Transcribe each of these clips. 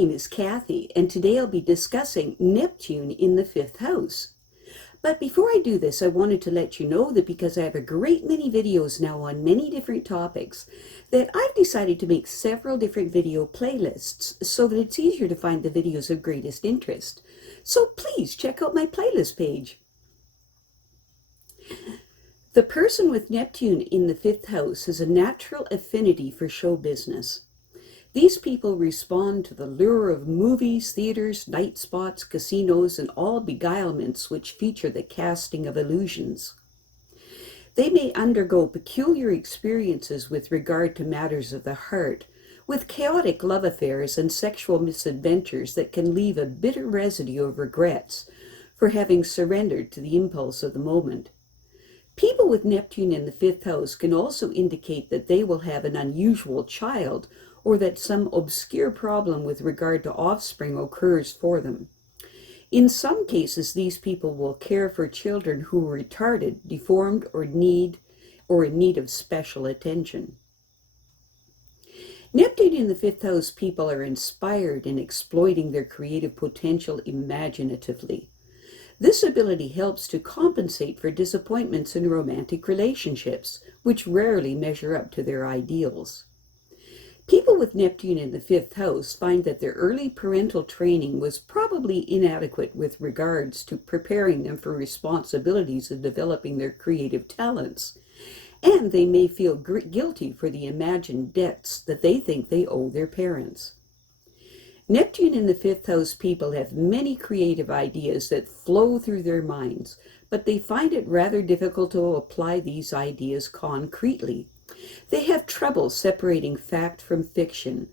name is Kathy, and today I'll be discussing Neptune in the fifth house. But before I do this, I wanted to let you know that because I have a great many videos now on many different topics, that I've decided to make several different video playlists so that it's easier to find the videos of greatest interest. So please check out my playlist page. The person with Neptune in the fifth house has a natural affinity for show business. These people respond to the lure of movies, theaters, night spots, casinos, and all beguilements which feature the casting of illusions. They may undergo peculiar experiences with regard to matters of the heart, with chaotic love affairs and sexual misadventures that can leave a bitter residue of regrets for having surrendered to the impulse of the moment. People with Neptune in the fifth house can also indicate that they will have an unusual child, or that some obscure problem with regard to offspring occurs for them. In some cases, these people will care for children who are retarded, deformed, or in need of special attention. Neptune in the fifth house people are inspired in exploiting their creative potential imaginatively. This ability helps to compensate for disappointments in romantic relationships, which rarely measure up to their ideals. People with Neptune in the fifth house find that their early parental training was probably inadequate with regards to preparing them for responsibilities of developing their creative talents, and they may feel guilty for the imagined debts that they think they owe their parents. Neptune in the fifth house people have many creative ideas that flow through their minds, but they find it rather difficult to apply these ideas concretely. They have trouble separating fact from fiction,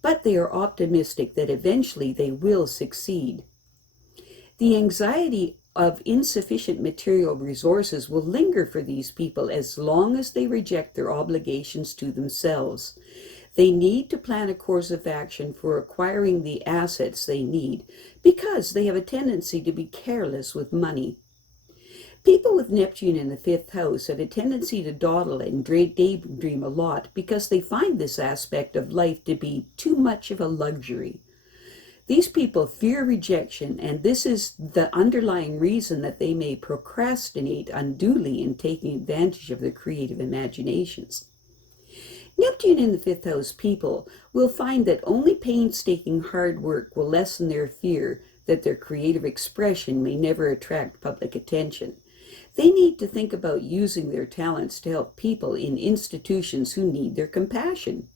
but they are optimistic that eventually they will succeed. The anxiety of insufficient material resources will linger for these people as long as they reject their obligations to themselves. They need to plan a course of action for acquiring the assets they need because they have a tendency to be careless with money. People with Neptune in the fifth house have a tendency to dawdle and daydream a lot because they find this aspect of life to be too much of a luxury. These people fear rejection, and this is the underlying reason that they may procrastinate unduly in taking advantage of their creative imaginations. Neptune in the fifth house people will find that only painstaking hard work will lessen their fear that their creative expression may never attract public attention. They need to think about using their talents to help people in institutions who need their compassion.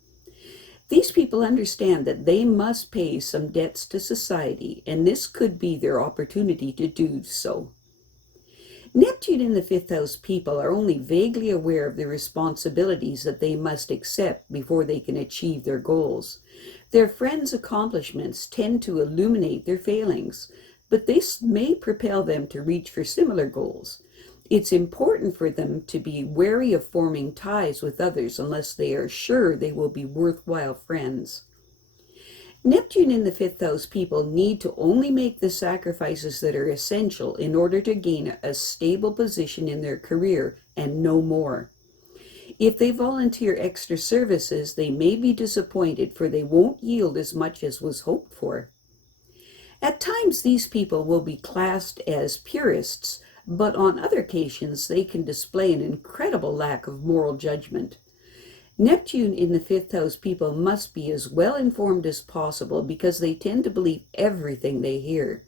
These people understand that they must pay some debts to society, and this could be their opportunity to do so. Neptune in the fifth house people are only vaguely aware of the responsibilities that they must accept before they can achieve their goals. Their friends' accomplishments tend to illuminate their failings, but this may propel them to reach for similar goals. It's important for them to be wary of forming ties with others unless they are sure they will be worthwhile friends. Neptune in the fifth house people need to only make the sacrifices that are essential in order to gain a stable position in their career and no more. If they volunteer extra services, they may be disappointed, for they won't yield as much as was hoped for. At times, these people will be classed as purists, but on other occasions they can display an incredible lack of moral judgment. Neptune in the fifth house people must be as well informed as possible because they tend to believe everything they hear.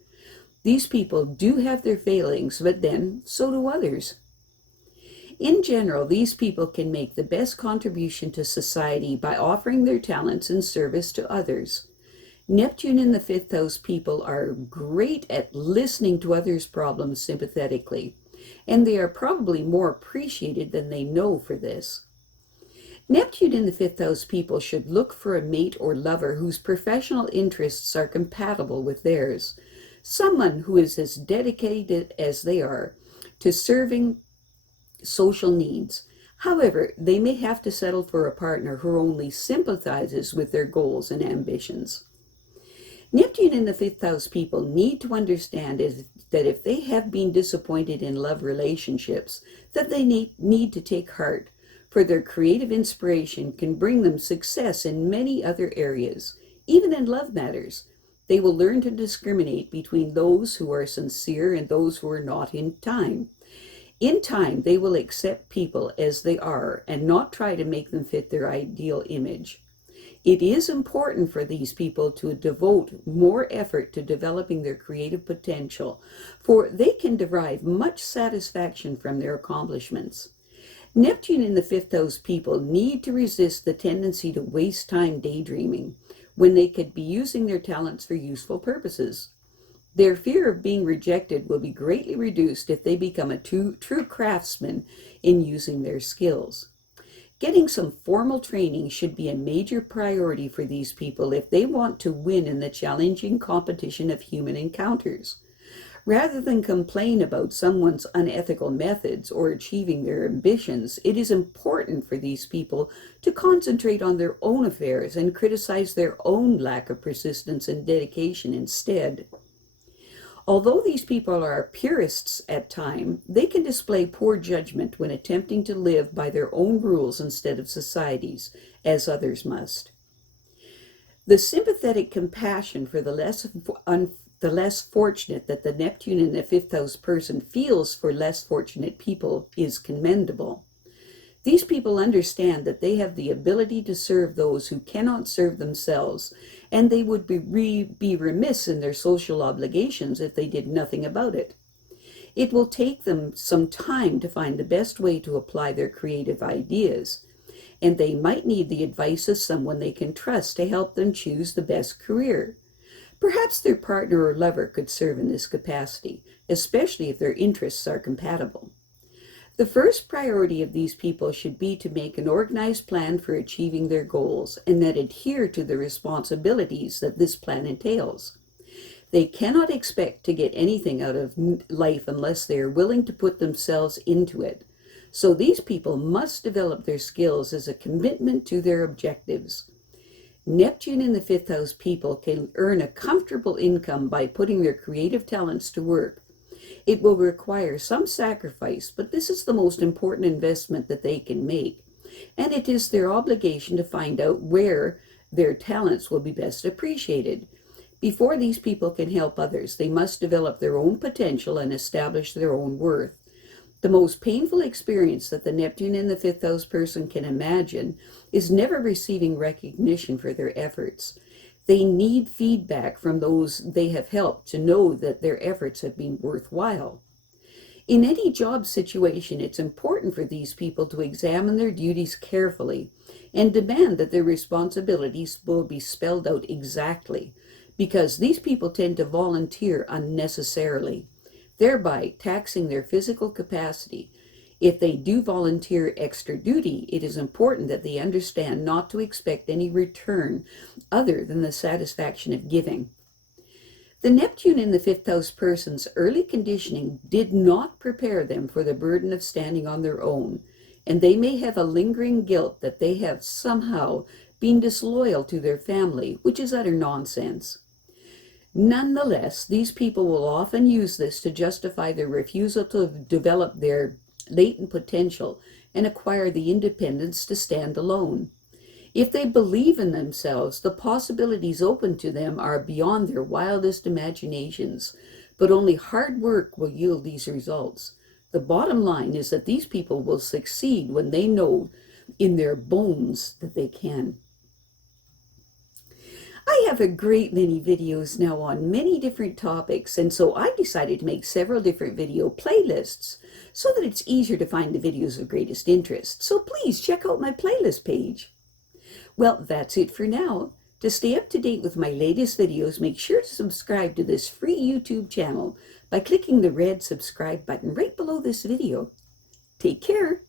These people do have their failings, but then so do others. In general, these people can make the best contribution to society by offering their talents in service to others. Neptune in the fifth house people are great at listening to others' problems sympathetically, and they are probably more appreciated than they know for this. Neptune in the fifth house people should look for a mate or lover whose professional interests are compatible with theirs, someone who is as dedicated as they are to serving social needs. However, they may have to settle for a partner who only sympathizes with their goals and ambitions. Neptune in the fifth house people need to understand that if they have been disappointed in love relationships, that they need to take heart, for their creative inspiration can bring them success in many other areas, even in love matters. They will learn to discriminate between those who are sincere and those who are not in time. In time, they will accept people as they are and not try to make them fit their ideal image. It is important for these people to devote more effort to developing their creative potential, for they can derive much satisfaction from their accomplishments. Neptune in the fifth house people need to resist the tendency to waste time daydreaming when they could be using their talents for useful purposes. Their fear of being rejected will be greatly reduced if they become a true craftsman in using their skills. Getting some formal training should be a major priority for these people if they want to win in the challenging competition of human encounters. Rather than complain about someone's unethical methods or achieving their ambitions, it is important for these people to concentrate on their own affairs and criticize their own lack of persistence and dedication instead. Although these people are purists at times, they can display poor judgment when attempting to live by their own rules instead of society's, as others must. The sympathetic compassion for the less fortunate that the Neptune in the fifth house person feels for less fortunate people is commendable. These people understand that they have the ability to serve those who cannot serve themselves, and they would be remiss in their social obligations if they did nothing about it. It will take them some time to find the best way to apply their creative ideas, and they might need the advice of someone they can trust to help them choose the best career. Perhaps their partner or lover could serve in this capacity, especially if their interests are compatible. The first priority of these people should be to make an organized plan for achieving their goals and then adhere to the responsibilities that this plan entails. They cannot expect to get anything out of life unless they are willing to put themselves into it. So these people must develop their skills as a commitment to their objectives. Neptune in the fifth house people can earn a comfortable income by putting their creative talents to work. It will require some sacrifice, but this is the most important investment that they can make, and it is their obligation to find out where their talents will be best appreciated. Before these people can help others, they must develop their own potential and establish their own worth. The most painful experience that the Neptune in the fifth house person can imagine is never receiving recognition for their efforts. They need feedback from those they have helped to know that their efforts have been worthwhile. In any job situation, it's important for these people to examine their duties carefully and demand that their responsibilities will be spelled out exactly, because these people tend to volunteer unnecessarily, thereby taxing their physical capacity. If they do volunteer extra duty, it is important that they understand not to expect any return other than the satisfaction of giving. The Neptune in the fifth house person's early conditioning did not prepare them for the burden of standing on their own, and they may have a lingering guilt that they have somehow been disloyal to their family, which is utter nonsense. Nonetheless, these people will often use this to justify their refusal to develop their latent potential and acquire the independence to stand alone. If they believe in themselves, the possibilities open to them are beyond their wildest imaginations, but only hard work will yield these results. The bottom line is that these people will succeed when they know in their bones that they can. I have a great many videos now on many different topics, and so I decided to make several different video playlists so that it's easier to find the videos of greatest interest. So please check out my playlist page. Well, that's it for now. To stay up to date with my latest videos, make sure to subscribe to this free YouTube channel by clicking the red subscribe button right below this video. Take care.